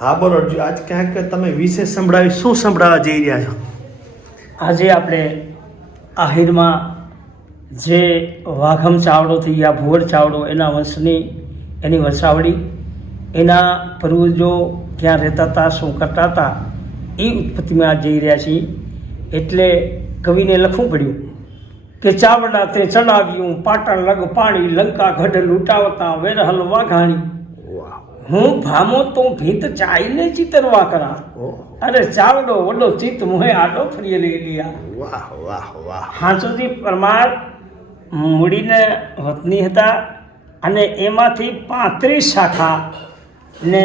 હા બોલો આજ ક્યાંક તમે વિશેષ સંભળાવી શું સંભળાવવા જઈ રહ્યા છો? આજે આપણે આહિરમાં જે વાઘમ ચાવડો થઈ ગયા, ભુવડ ચાવડો, એના વંશની એની વંશાવળી, એના પૂર્વજો ક્યાં રહેતા હતા, શું કરતા હતા, એ ઉત્પત્તિમાં આજ જઈ રહ્યા છીએ. એટલે કવિને લખવું પડ્યું કે ચાવડા તે ચડાવ્યું પાટણ લગ પાણી, લંકા ગઢ લૂંટાવતા વેરહલ વાઘાણી. હું ભામો તો ભીત ચાઈને ચિતરવા કરા, અરે ચાવડો વડો ચિત્ત મોહે આડો ફરી લઈ લીયા. વાહ વાહ વાહ. હાંસોજી પરમાર મૂડીને વતની હતા અને એમાંથી 35 શાખા ને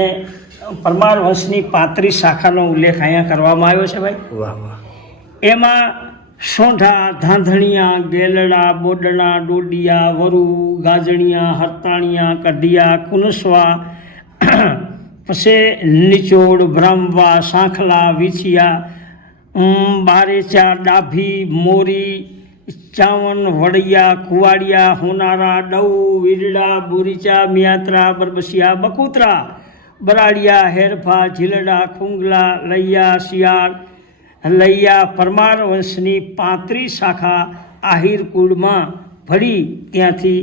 પરમાર વંશની 35 શાખાનો ઉલ્લેખ અહીંયા કરવામાં આવ્યો છે ભાઈ. વાહ વાહ. એમાં સોંઢા, ધાંધણિયા, ગેલડા, બોડણા, ડોડિયા, વરુ, ગાજણિયા, હરતાણિયા, કઢિયા, કુનસવા, પછી નીચોડ, બ્રાહ્મવા, સાંખલા, વિછિયા, બારેચા, ડાભી, મોરી, ચાવન, વડિયા, કુવાડિયા, હોનારા, ડઉ, વીરડા, બોરીચા, મિયાત્રા, બરબસિયા, બકુતરા, બરાડિયા, હેરફા, ઝીલડા, ખુંગલા, લૈયા, શિયાળ, લૈયા પરમાર વંશની 35 શાખા આહિર કુળમાં ભળી ત્યાંથી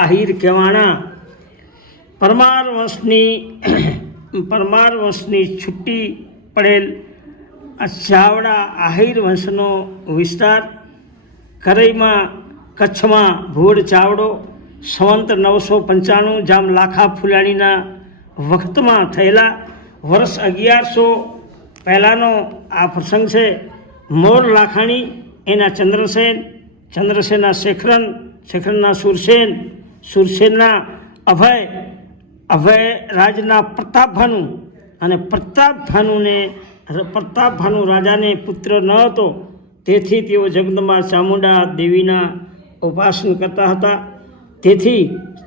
આહિર કહેવાણા. પરમાર વંશની છૂટી પડેલ ચાવડા આહિર વંશનો વિસ્તાર કરઈમાં કચ્છમાં ભુવડ ચાવડો સંવંત 995 જામ લાખા ફુલાણીના વખતમાં થયેલા વર્ષ 1100 પહેલાંનો આ પ્રસંગ છે. મોર લાખાણી એના ચંદ્રસેન, ચંદ્રસેનના શેખરન, શેખરનના સુરસેન, સુરસેનના અભય, અભય રાજના પ્રતાપભાનુ, અને પ્રતાપભાનુ રાજાને પુત્ર ન હતો, તેથી તેઓ જગદંબા ચામુંડા દેવીના ઉપાસન કરતા હતા. તેથી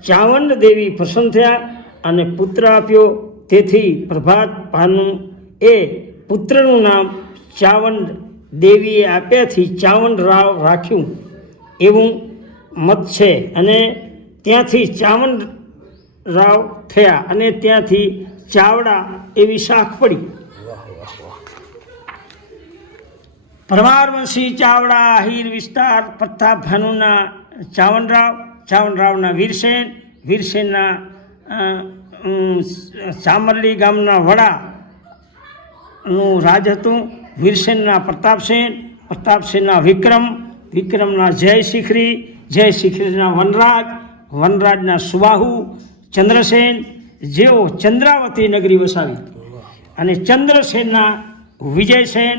ચાવંડ દેવી પ્રસન્ન થયા અને પુત્ર આપ્યો. તેથી પ્રભાત ભાનુ એ પુત્રનું નામ ચાવંડ દેવીએ આપ્યાથી ચાવંડ રાવ રાખ્યું એવું મત છે. અને ત્યાંથી ચાવંડ રાવ થયા અને ત્યાંથી ચાવડા એવી શાખ પડી. પરમારવંશી ચાવડા આહિર વિસ્તાર પ્રતાપભાનુના ચાવનરાવ, ચાવનરાવના વીરસેન, વીરસેનના ચામરલી ગામના વડાનું રાજ હતું. વીરસેનના પ્રતાપસેન, પ્રતાપસેનના વિક્રમ, વિક્રમના જયશિખરી, જયશિખરીના વનરાજ, વનરાજના સુબાહુ, ચંદ્રસેન, જેઓ ચંદ્રાવતી નગરી વસાવી. અને ચંદ્રસેનના વિજયસેન,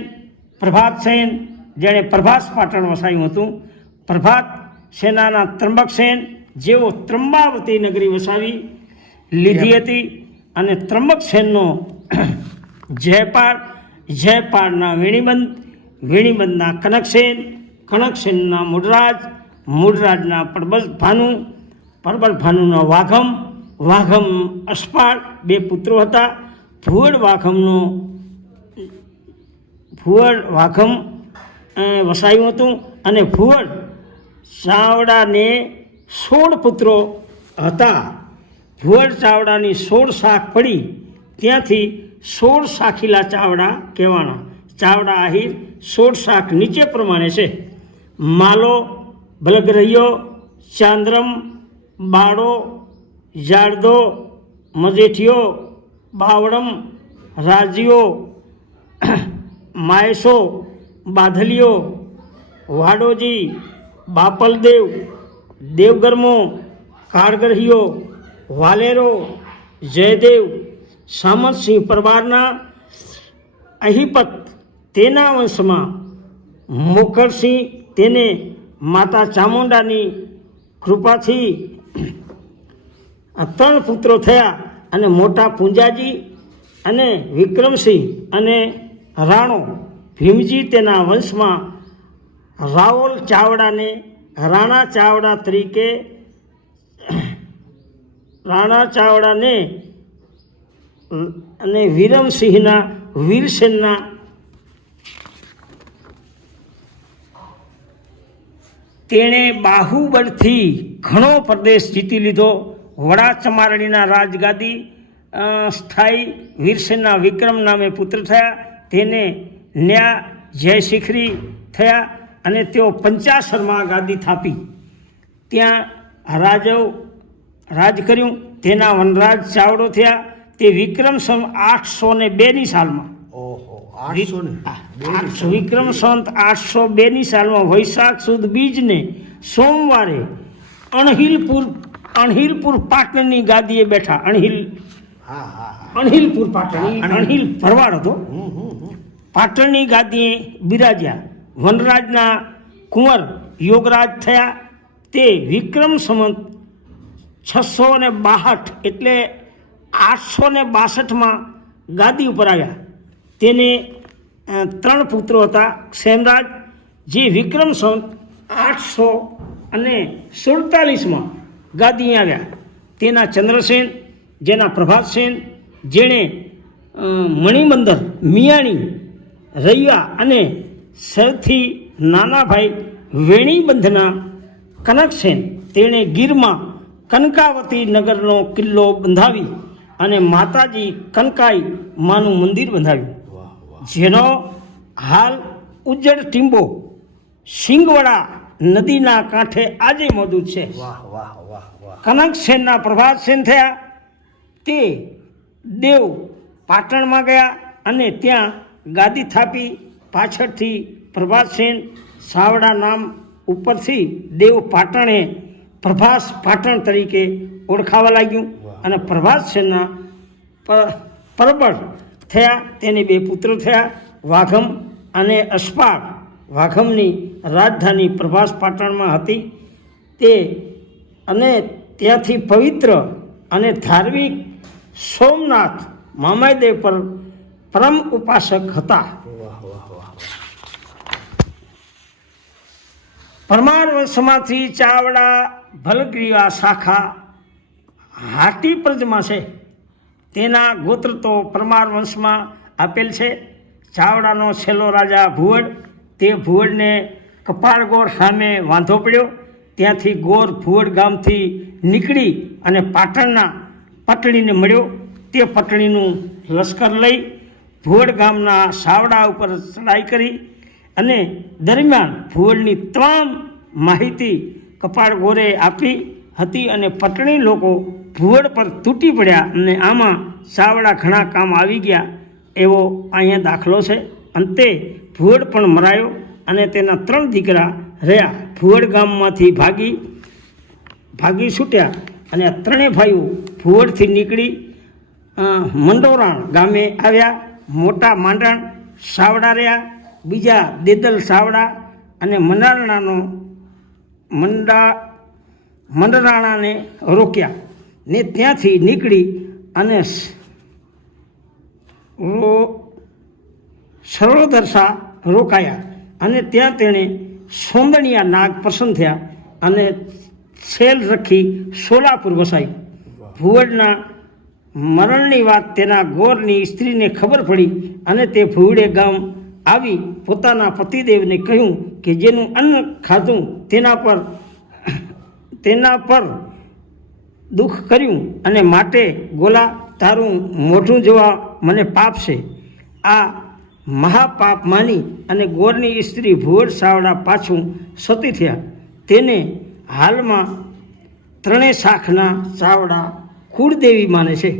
પ્રભાતસેન, જેણે પ્રભાસ પાટણ વસાવ્યું હતું. પ્રભાત સેનાના ત્રંબકસેન, જેઓ ત્રંબાવતી નગરી વસાવી લીધી હતી. અને ત્રંબકસેનનો જયપાળ, જયપાળના વેણીબંધ, વેણીબંધના કનકસેન, કનકસેનના મૂળરાજ, મૂળરાજના પરબતભાનુ, પરબતભાનુનો વાઘમ, વાઘમ અસ્પાળ, 2 પુત્રો હતા. ભુવડ વાઘમ વસાયું હતું. અને ભુવડ ચાવડાને 16 પુત્રો હતા. ભુવડ ચાવડાની 16 શાખ પડી, ત્યાંથી 16 શાખીલા ચાવડા કહેવાના. ચાવડા આહિર 16 શાખ નીચે પ્રમાણે છે: માલો, બલગરહીયો, ચાંદ્રમ, બાળો, જાડદો, મજેઠિયો, બાવડમ, રાજીઓ, માયસો, બાધલીઓ, વાડોજી, બાપલદેવ, દેવગર્મો, કાળગરહીયો, વાલેરો, જયદેવ, સામતસિંહ પરમારના અહિપત, તેના વંશમાં મોકળસિંહ, તેને માતા ચામુંડાની કૃપાથી 3 પુત્રો થયા. અને મોટા પૂંજાજી અને વિક્રમસિંહ અને રાણો ભીમજી, તેના વંશમાં રાવલ ચાવડાને રાણા ચાવડા તરીકે, રાણા ચાવડાને અને વિરમસિંહના વીરસેનના તેણે બાહુબળથી ઘણો પ્રદેશ જીતી લીધો. વડા ચમારણીના રાજગાદી સ્થાયી વીરસેનના વિક્રમ નામે પુત્ર થયા. તેને ન્યા જયશિખરી થયા અને તેઓ પંચાસરમાં ગાદી થાપી. ત્યાં રાજ કર્યું. તેના વનરાજ ચાવડો થયા. તે વિક્રમ સન 802ની સાલમાં વિક્રમ સંત 802ની સાલમાં વૈશાખ સુદ બીજને સોમવારે અણહિલપુર પાટણની ગાદીએ બેઠા. અણહિલપુર પાટણ, અણહિલ ભરવાડ હતો. પાટણની ગાદીએ બિરાજ્યા. વનરાજના કુંવર યોગરાજ થયા. તે વિક્રમ સંવત 662 એટલે 862માં ગાદી ઉપર આવ્યા. તેને 3 પુત્રો હતા. ક્ષેમરાજ જે વિક્રમ સંવત 847માં ગાદી આવ્યા. તેના ચંદ્રસેન જેના પ્રભાતસેન જેણે મણિબંદર મિયાણી રૈયા અને સૌથી નાના ભાઈ વેણીબંધના કનકસેન તેણે ગીરમાં કનકાવતી નગરનો કિલ્લો બંધાવી અને માતાજી કનકાઈ માનું મંદિર બંધાવ્યું, જેનો હાલ ઉજ્જડ ટીંબો સિંગવડા નદીના કાંઠે આજે મોજૂદ છે. કનકસેનના પ્રભાતસેન થયા. તે દેવ પાટણમાં ગયા અને ત્યાં ગાદી થાપી. પાછળથી પ્રભાતસેન સાવડા નામ ઉપરથી દેવ પાટણે પ્રભાસ પાટણ તરીકે ઓળખાવા લાગ્યું અને પ્રભાતસેનના પરબળ થયા. તેને 2 પુત્રો થયા, વાઘમ અને અસ્પાર. વાઘમની રાજધાની પ્રભાસ પાટણમાં હતી. તે અને ત્યાંથી પવિત્ર અને ધાર્મિક સોમનાથ મામાદેવ પર પરમ ઉપાસક હતા. પરમાર વંશમાંથી ચાવડા ભલગ્રીવા શાખા હાટી પ્રજમાં છે. તેના ગોત્ર તો પરમાર વંશમાં આપેલ છે. ચાવડાનો છેલ્લો રાજા ભુવડ. તે ભુવડને કપાળગોર સામે વાંધો પડ્યો. ત્યાંથી ગોર ભુવડ ગામથી નીકળી અને પાટણીને મળ્યો. તે પટણીનું લશ્કર લઈ ભુવડ ગામના સાવડા ઉપર ચડાઈ કરી અને દરમિયાન ભુવડની તમામ માહિતી કપાળગોરે આપી હતી અને પટણી લોકો ભુવડ પર તૂટી પડ્યા અને આમાં સાવડા ઘણા કામ આવી ગયા એવો અહીંયા દાખલો છે. અંતે ભુવડ પણ મરાયો અને તેના 3 દીકરા રહ્યા. ભુવડ ગામમાંથી ભાગી છૂટ્યા અને 3 ભાઈઓ ભુવડથી નીકળી મંડોરાણ ગામે આવ્યા. મોટા માંડણ સાવડા રહ્યા. બીજા દેદલ સાવડા અને મંડરાણાને રોક્યા ને ત્યાંથી નીકળી અને સરોદરસા રોકાયા અને ત્યાં તેણે સોંદણિયા નાગ પસંદ થયા અને સેલ રખી સોલાપુર વસાયું. ભુવડના મરણની વાત તેના ગોરની સ્ત્રીને ખબર પડી અને તે ભુવડે ગામ આવી પોતાના પતિદેવને કહ્યું કે જેનું અન્ન ખાધું તેના પર દુઃખ કર્યું અને માટે ગોલા તારું મોઢું જોવા મને પાપ છે. આ મહાપાપ માની અને ગોરની સ્ત્રી ભુવડ સાવડા પાછું સતી થયા. તેને હાલમાં 3 શાખના ચાવડા કુળદેવી માને છે.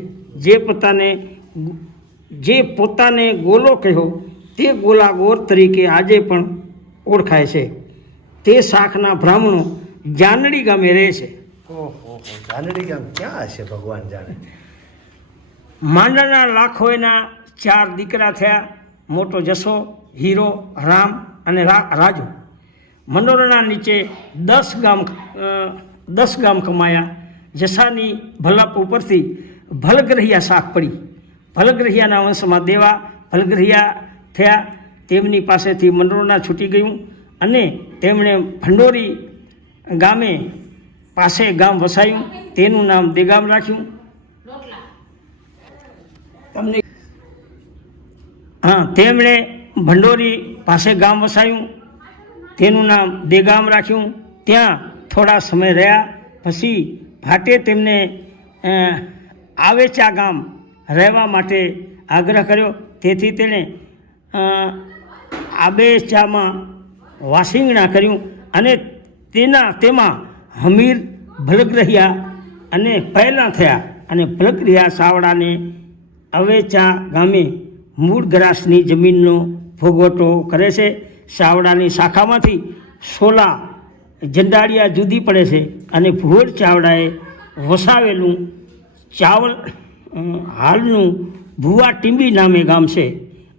જે પોતાને ગોલો કહ્યો તે ગોલા ગોર તરીકે આજે પણ ઓળખાય છે. તે શાખના બ્રાહ્મણો જાનડી ગામે રહે છે. જાનડી ગામ ક્યાં હશે ભગવાન જાણે. માંડણના લાખોના 4 દીકરા થયા. મોટો જસો, હીરો, રામ અને રાજુ. મંડોરના નીચે 10 ગામ કમાયા. જસાની ભલાપ ઉપરથી ભલગ્રહિયા શાખ પડી. ભલગ્રહિયાના વંશમાં દેવા ભલગ્રહિયા થયા. તેમની પાસેથી મંડોરના છૂટી ગયું અને તેમણે ભંડોરી ગામે પાસે ગામ વસાયું. તેનું નામ દેગામ રાખ્યું. તેમણે ભંડોરી પાસે ગામ વસાયું. તેનું નામ દેગામ રાખ્યું. ત્યાં થોડા સમય રહ્યા. પછી ભાટે તેમને આવેચા ગામ રહેવા માટે આગ્રહ કર્યો. તેથી તેણે આબેચામાં વાસિંગણા કર્યું અને તેમાં હમીર ભલગ્રહ્યા અને પહેલાં થયા અને ભલગ્રહ્યા ચાવડાને અવેચા ગામે મૂળ ગ્રાસની જમીનનો ભોગવટો કરે છે. ચાવડાની શાખામાંથી સોલા જંડાળિયા જુદી પડે છે અને ભુવડ ચાવડાએ વસાવેલું ચાવલ હાલનું ભુવા ટીંબી નામે ગામ છે.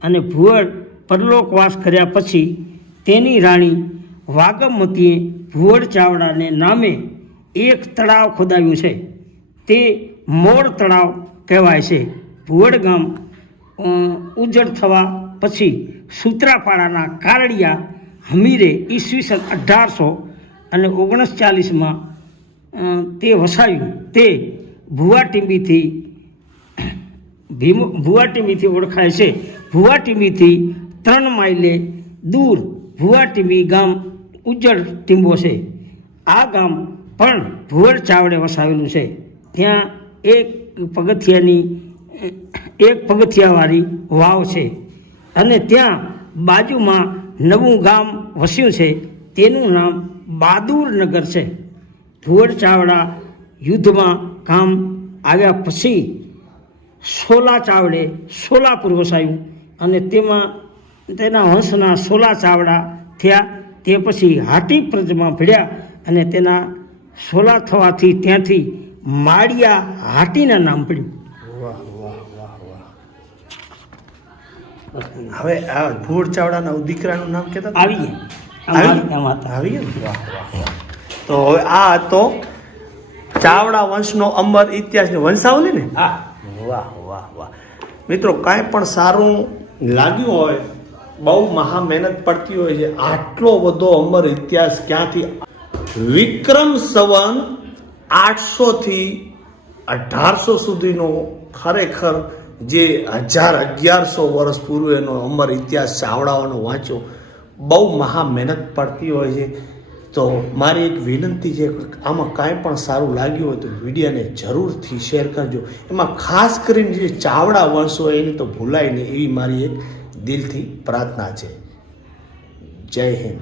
અને ભુવડ પરલોકવાસ કર્યા પછી તેની રાણી વાગમતીએ ભુવડ ચાવડાને નામે એક તળાવ ખોદાવ્યું છે. તે મોડ તળાવ કહેવાય છે. ભુવડ ગામ ઉજળ થવા પછી સૂત્રાપાડાના કારડિયા હમીરે ઈસવીસન 1839 તે વસાવ્યું. તે ભુવાટીંબીથી ઓળખાય છે. ભુવાટીંબીથી 3 માઇલે દૂર ભુવાટીંબી ગામ ઉજ્જડ ટીંબો છે. આ ગામ પણ ભુવડ ચાવડે વસાવેલું છે. ત્યાં એક પગથિયાવાળી વાવ છે અને ત્યાં બાજુમાં નવું ગામ વસ્યું છે. તેનું નામ બહાદુરનગર છે. ભુવડ ચાવડા યુદ્ધમાં કામ આવ્યા પછી સોલા ચાવડે સોલાપુર વસાયું અને તેના વંશના સોલા ચાવડા થયા. તે પછી હાટી પ્રજમાં ભળ્યા અને તેના સોલા થવાથી ત્યાંથી માળિયા હાટીના નામ પડ્યું. વાહ વાહ વાહ વાહ. હવે આ ભુવડ ચાવડાના દીકરાનું નામ કહેતા હતા? આવી આવી ગયા ને? વાહ વાહ વાહ. તો હવે આ હતો ચાવડા વંશનો અમર ઇતિહાસની વંશાવલી ને? હા. વાહ વાહ વાહ. મિત્રો કાંઈ પણ સારું લાગ્યું હોય, બહુ મહા મહેનત પડતી હોય છે. આટલો બધો અમર ઇતિહાસ ક્યાંથી? વિક્રમ સંવત 800 થી 1800 સુધીનો ખરેખર જે 1100 વર્ષ પૂર્વેનો અમર ઇતિહાસ ચાવડાઓનો વાંચ્યો, બહુ મહા મહેનત પડતી હોય છે. તો મારી એક વિનંતી છે, આમાં કાંઈ પણ સારું લાગ્યું હોય તો વિડીયોને જરૂરથી શેર કરજો. એમાં ખાસ કરીને જે ચાવડા વંશ હોય એની તો ભૂલાય નહીં એવી મારી એક દિલથી પ્રાર્થના છે. જય હિન્દ.